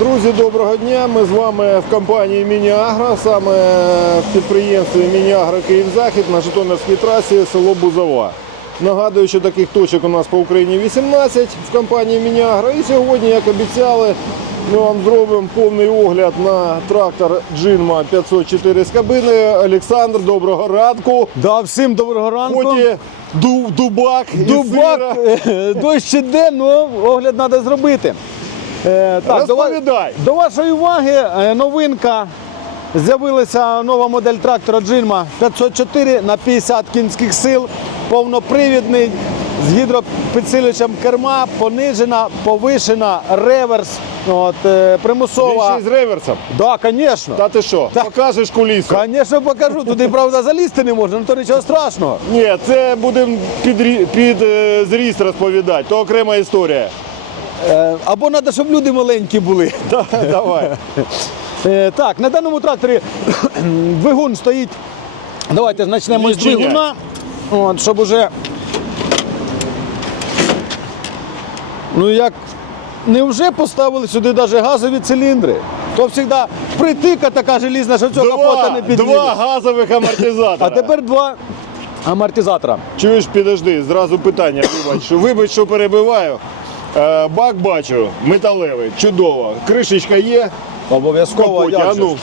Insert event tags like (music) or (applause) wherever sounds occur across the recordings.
Друзі, доброго дня. Ми з вами в компанії Мініагро, саме в підприємстві Мініагро Київ-Захід на Житомирській трасі село Бузова. Нагадую, що таких точок у нас по Україні 18 в компанії Мініагро. І сьогодні, як обіцяли, ми вам зробимо повний огляд на трактор Джинма 504 з кабини. Олександр, доброго ранку. Да, всім доброго ранку. Хоч і дубак, і Дубак, сира. е, дощ іде, але огляд треба зробити. Е, так, до, Розповідай. до вашої уваги е, новинка. З'явилася нова модель трактора Джинма 504 на 50 кінських сил, повнопривідний, з гідропідсилювачем керма, понижена, повишена, реверс, от, е, Він примусова. ще й з реверсом. Да, звісно. Та ти що? Так. Покажеш кулісу? Звісно, покажу. Туди, правда, залізти не можна, ну то нічого страшного. Ні, це будемо під, рі- під е, зріст розповідати, то окрема історія. Е, Або треба, щоб люди маленькі були. (laughs) Давай. Е, Так, на даному тракторі (clears throat) двигун стоїть. Давайте почнемо з двигуна, от, щоб уже. Ну як не вже поставили сюди навіть газові циліндри, то завжди притика така желізна, що цього капота не підніме. два газових амортизатора. А тепер два амортизатора. Чуєш, підожди, зразу питання, вибач, що, вибач, що перебиваю. Е, бак бачу, металевий, чудово. Кришечка є, Обов'язково. капоті, а ну.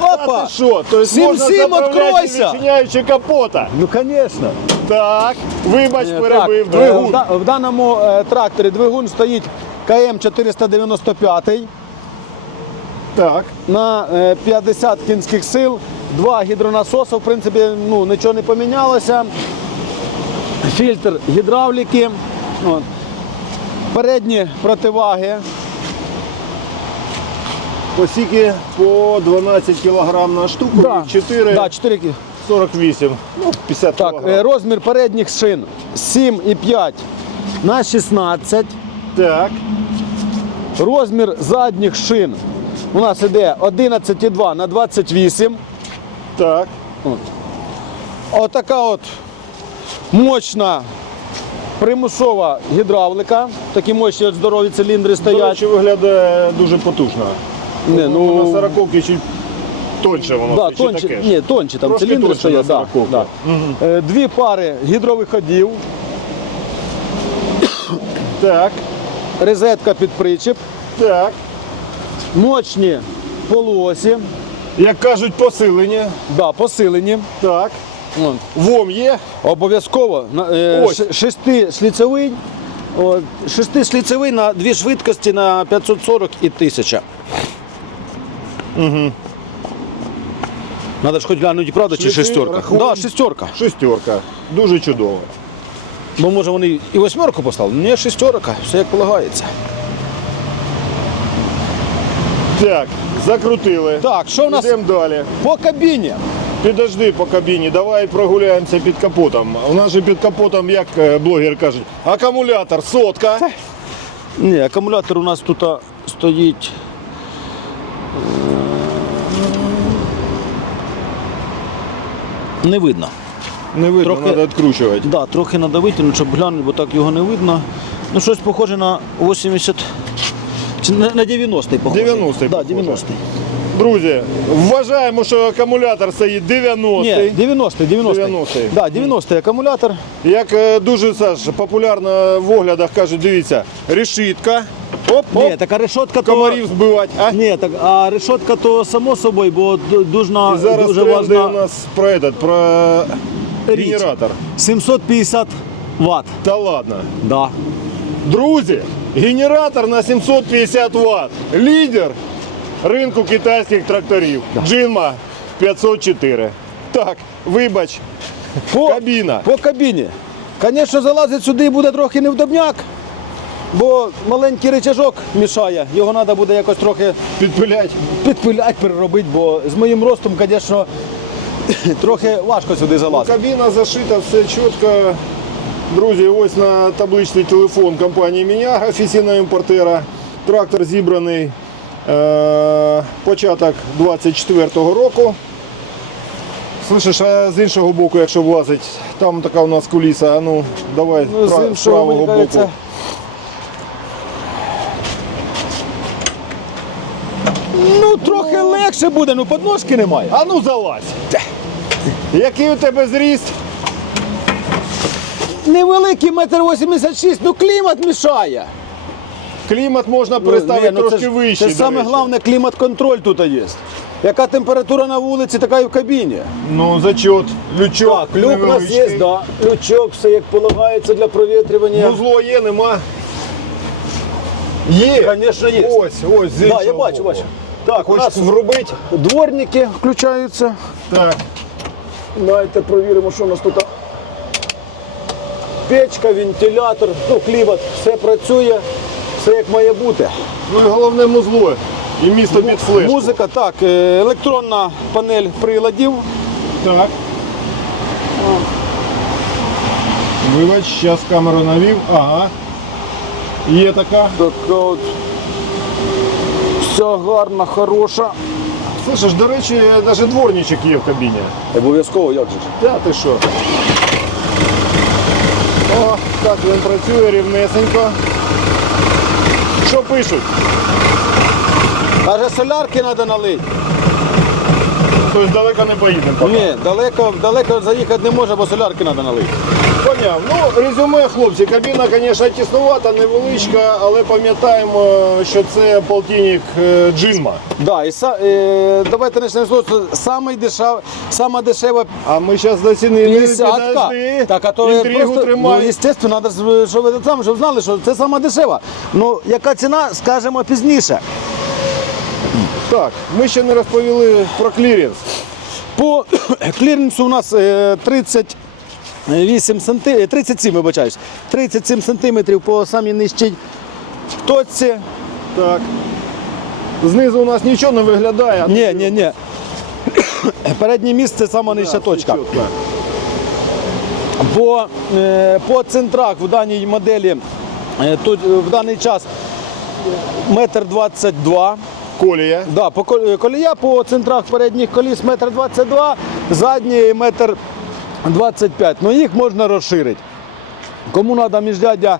А Опа! ти що? Тобто Сім, можна заправляти, відчиняючи капота. Ну, звісно. Так, вибач, Е, перебив так, е, двигун. В, да- в даному е, тракторі двигун стоїть КМ 495 Так. на е, 50 кінських сил, два гідронасоси, в принципі, ну, нічого не помінялося. Фільтр гідравліки. От. Передні противаги. Осіки по 12 кг на штуку і 4, Да, 4 48, ну 50 Так, кг. е, розмір передніх шин 7,5 на 16. Так, Розмір задніх шин у нас іде 11,2 на 28. так. Отака от мощна примусова гідравлика. Такі мощні от здорові циліндри До стоять. речі, виглядає дуже потужно. Не, Ну, на 40 чуть тоньше воно, да, чи тонче, таке ж? ні, тонче там Трошки циліндри тоньше стоять. на Да, 40-ку. да. Е, Дві пари гідровиходів, Так, розетка під причіп, так. мощні полуосі, Як кажуть, посилення. да, посилені. Так. Вом є. Обов'язково е, Ось. ш- шестишліцевий, от, шестишліцевий на дві швидкості на 540 і 1000. Угу. Надо ж хоч глянути, правда, чи шестерка? рахуємо. Да, шестерка. Шестерка. Дуже чудово. Бо може вони і восьмерку поставили? Ні, шестерка, все як полагається. Так, закрутили. Так, що в нас Йдемо далі. по кабіні? Підожди по кабіні, давай прогуляємося під капотом. У нас же під капотом, як е, блогер кажуть, акумулятор сотка. Ні, акумулятор у нас тут стоїть. е, Не видно. Не видно, Трохи- треба відкручувати. Да, трохи треба витягнути, щоб глянути, бо так його не видно. Ну, щось похоже на 80. Чи на на 90-й похоже. 90-й Да, 90-й. Друзі, вважаємо, що акумулятор стоїть 90-й. Ні, 90-й, 90-й. 90-й. Да, 90-й акумулятор. Як е, дуже Саш, популярно в оглядах кажуть, дивіться, решітка. Оп, оп, Ні, така решетка то... комарів збивати. А? Ні, так, а решетка то само собою, бо ду- дуже, І зараз дуже тренди у важна нас про, этот, про річ. генератор. 750 Вт. Та ладно. Да. Друзі, генератор на 750 Вт. Лідер ринку китайських тракторів. Джинма 504. Так, вибач, По, кабіна. по кабіні. Звісно, залазить сюди буде трохи невдобняк, бо маленький рычажок мішає. Його треба буде якось трохи Підпилять. підпиляти, переробити, бо з моїм ростом, звісно, (coughs) трохи важко сюди залазити. Кабіна зашита, все чітко. Друзі, ось на табличний телефон компанії Міняга, офіційного імпортера. Трактор зібраний Е, початок 24-го року. Слышиш, а з іншого боку, якщо влазить, там така у нас куліса, а ну давай ну, прав, з правого боку. Ну, трохи ну... легше буде, ну подножки немає. А ну залазь. Який у тебе зріст? Невеликий метр 86, ну клімат мішає. Клімат можна переставити ну трошки ж- вище. Це саме речі. головне, клімат-контроль тут є. Яка температура на вулиці, така і в кабіні. Ну, зачет. Лючок. Так, люк у нас є, да. лючок, все як полагається для провітрювання. Вузло є, нема. Є. Звісно, є. Ось, ось, з Да, я бачу, бачу. Так, у Хочеш нас врубити? дворники включаються. Так. Давайте провіримо, що у нас тут. Печка, вентилятор, ну, клімат, все працює, все як має бути. Ну і головне музло. І місто під флешку. Музика, так, е, електронна панель приладів. Так. Вибач, зараз камеру навів. Ага. Є така. Така от вся гарна, хороша. Слышиш, до речі, навіть дворничок є в кабіні. Обов'язково, як же. Та ти що? О, так він працює рівнесенько. Що пишуть? Каже, солярки треба налити. Тобто далеко не поїдемо. Ні, далеко, далеко заїхати не може, бо солярки треба налити. Поняв. Ну, резюме, хлопці, кабіна, звісно, тіснувата, невеличка, але пам'ятаємо, що це полтинник е, джинма. Да, і са, е, давайте почнемо з того, що самий дешев, сама дешева А ми зараз зацінили. 50 Підожди. Так, а то Інтригу просто, ну, тримай. естественно, треба, щоб ви там, щоб знали, що це сама дешева. Ну, яка ціна, скажемо пізніше. Так, ми ще не розповіли про кліренс. По (coughs) кліренсу у нас е, 38 санти... е, 37, вибачаюсь, 37 сантиметрів по самій нижчій точці. Так. Знизу у нас нічого не виглядає. Ні, ні, ні. (coughs) Переднє місце сама нижча точка. По, е, по центрах в даній моделі е, тут в даний час метр двадцять два. Колія. Да, по колія по центрах передніх коліс метр двадцять два, задні метр п'ять. Ну їх можна розширити. Кому треба міждядя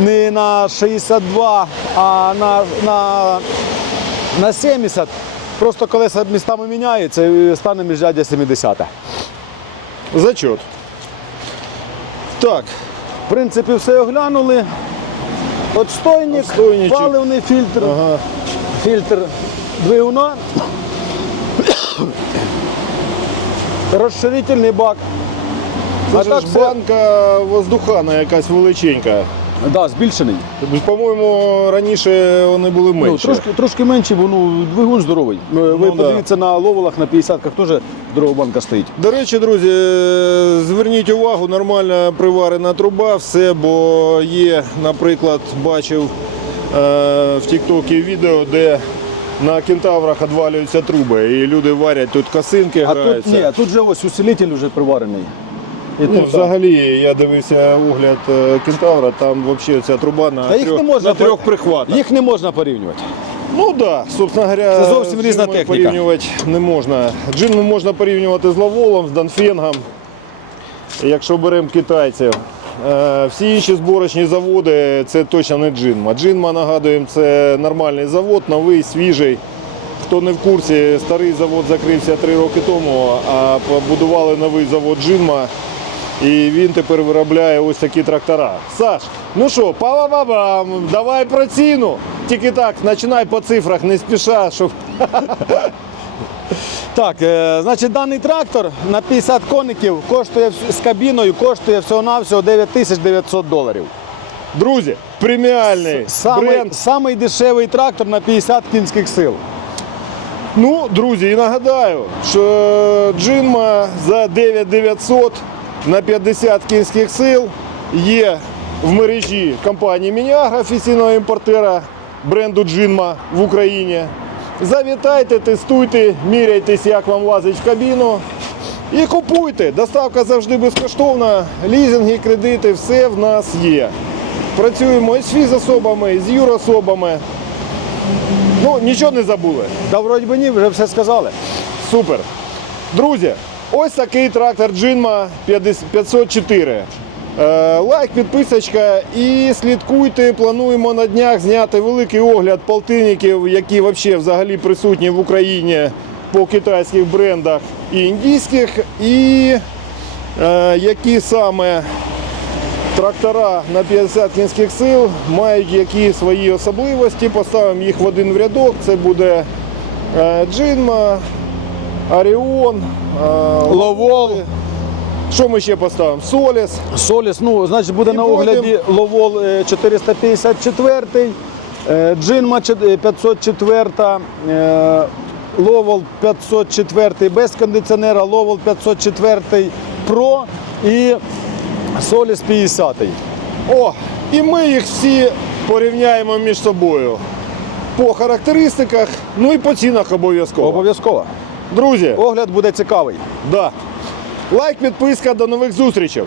не на 62, а на, на, на 70, просто колеса містами міняються і стане міждядя 70. Зачет. Так, В принципі, все оглянули. Отстойник, Отстойничок. паливний фільтр, ага. Фільтр двигуна, розширительний бак. Це А ж так все- банка воздухана якась величенька. Да, збільшений. По-моєму, раніше вони були Ну, менші. трошки, трошки менший, бо ну, двигун здоровий. Ну, Ви Ну, да. подивіться на ловолах на 50-ках теж здорова банка стоїть. До речі, друзі, е, зверніть увагу, нормальна приварена труба, все, бо є, наприклад, бачив е, в Тіктокі відео, де на кентаврах відвалюються труби, і люди варять тут косинки, А тут граються. ні, тут же ось усилитель вже приварений. І Ну, тут, взагалі, я дивився огляд е, кентавра, там взагалі ця труба на, Та їх трьох, не можна на трьох прихватах. Їх не можна порівнювати. Ну так, да, собственно говоря, Це зовсім з різна техніка. порівнювати не можна. Джинму можна порівнювати з лаволом, з данфенгом, якщо беремо китайців. Е, Всі інші зборочні заводи це точно не джинма. Джинма, нагадуємо, це нормальний завод, новий, свіжий. Хто не в курсі, старий завод закрився три роки тому, а побудували новий завод Джинма. І він тепер виробляє ось такі трактора. Саш, ну що, па-ба-ба-бам, давай про ціну. Тільки так, починай по цифрах, не спіша, щоб (laughs) Так, е, значить, даний трактор на 50 коників коштує з кабіною, коштує всього-навсього 9900 доларів. Друзі, преміальний Самий, бренд. самий дешевий трактор на 50 кінських сил. Ну, друзі, і нагадаю, що Джинма за 9900 на 50 кінських сил є в мережі компанії Міняга, офіційного імпортера бренду Джинма в Україні. Завітайте, тестуйте, міряйтесь, як вам лазить в кабіну. І купуйте. Доставка завжди безкоштовна, лізинги, кредити, все в нас є. Працюємо і з фізособами, і з юрособами. Ну, нічого не забули. Та вроді би ні, вже все сказали. Супер. Друзі, ось такий трактор Джинма 504. Е, Лайк, підписочка і слідкуйте. Плануємо на днях зняти великий огляд полтинників, які вообще взагалі присутні в Україні по китайських брендах і індійських, і е, які саме трактора на 50 кінських сил мають які свої особливості. Поставимо їх в один в рядок. Це буде е, Джинма, Аріон, е, Ловол. Що ми ще поставимо? Соліс. Соліс, ну, значить, буде І на потім- огляді Ловол е, 454, е, Джинма чет- е, 504, е, Ловол 504 без кондиціонера, Ловол 504 Pro і Соліс 50. О, і ми їх всі порівняємо між собою. По характеристиках, ну і по цінах обов'язково. Обов'язково. Друзі, Огляд буде цікавий. да. Лайк, підписка, до нових зустрічей.